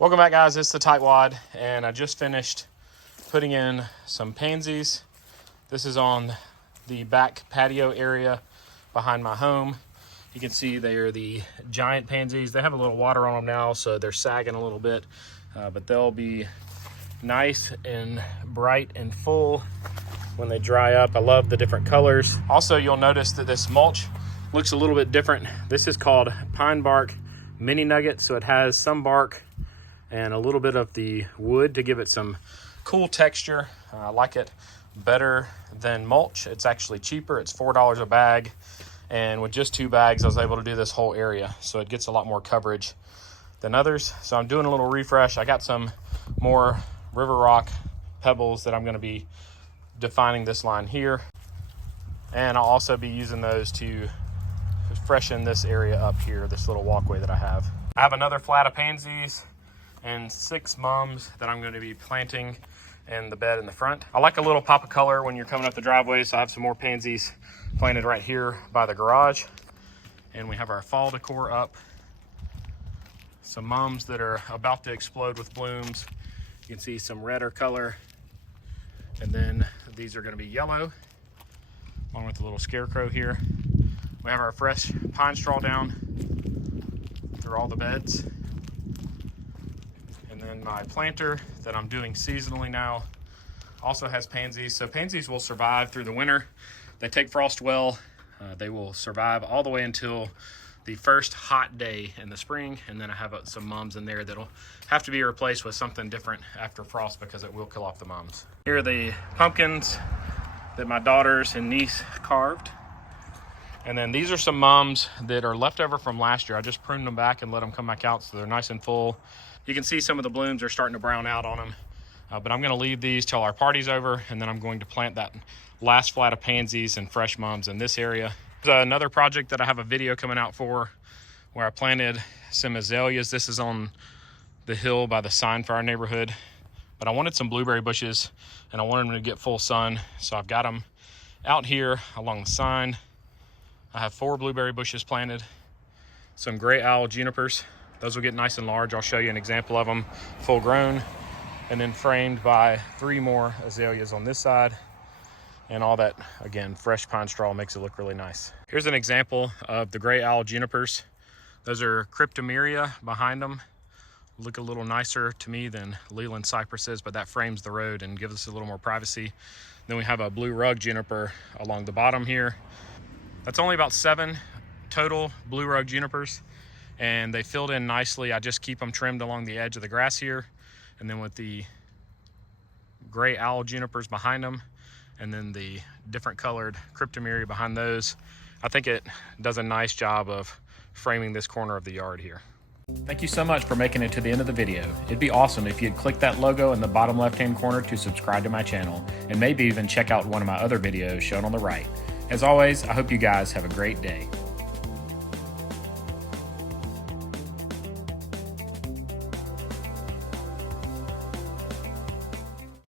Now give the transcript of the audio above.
Welcome back, guys. It's the Tightwad, and I just finished putting in some pansies. This is on the back patio area behind my home. You can see they are the giant pansies. They have a little water on them now, so they're sagging a little bit, but they'll be nice and bright and full when they dry up. I love the different colors. Also, you'll notice that this mulch looks a little bit different. This is called pine bark mini nugget, so it has some bark and a little bit of the wood to give it some cool texture. I like it better than mulch. It's actually cheaper. It's $4 a bag, and with just 2 bags I was able to do this whole area, so it gets a lot more coverage than others. So I'm doing a little refresh. I got some more river rock pebbles that I'm going to be defining this line here, and I'll also be using those to freshen this area up here, this little walkway that I have. I have another flat of pansies and 6 mums that I'm going to be planting in the bed in the front. I like a little pop of color when you're coming up the driveway, so I have some more pansies planted right here by the garage. And we have our fall decor up. Some mums that are about to explode with blooms. You can see some redder color. And then these are going to be yellow, along with the little scarecrow here. We have our fresh pine straw down through all the beds. And then my planter that I'm doing seasonally now also has pansies. So pansies will survive through the winter. They take frost well. They will survive all the way until the first hot day in the spring. And then I have some mums in there that'll have to be replaced with something different after frost because it will kill off the mums. Here are the pumpkins that my daughters and niece carved. And then these are some mums that are left over from last year. I just pruned them back and let them come back out so they're nice and full. You can see some of the blooms are starting to brown out on them, but I'm going to leave these till our party's over, and then I'm going to plant that last flat of pansies and fresh mums in this area. There's another project that I have a video coming out for where I planted some azaleas. This is on the hill by the sign for our neighborhood, but I wanted some blueberry bushes and I wanted them to get full sun, so I've got them out here along the sign. I have 4 blueberry bushes planted, some gray owl junipers. Those will get nice and large. I'll show you an example of them full grown, and then framed by 3 more azaleas on this side. And all that, again, fresh pine straw makes it look really nice. Here's an example of the gray owl junipers. Those are cryptomeria behind them. Look a little nicer to me than Leland cypresses, but that frames the road and gives us a little more privacy. Then we have a blue rug juniper along the bottom here. That's only about 7 total blue rug junipers, and they filled in nicely. I just keep them trimmed along the edge of the grass here, and then with the gray owl junipers behind them, and then the different colored cryptomeria behind those, I think it does a nice job of framing this corner of the yard here. Thank you so much for making it to the end of the video. It'd be awesome if you'd click that logo in the bottom left-hand corner to subscribe to my channel, and maybe even check out one of my other videos shown on the right. As always, I hope you guys have a great day.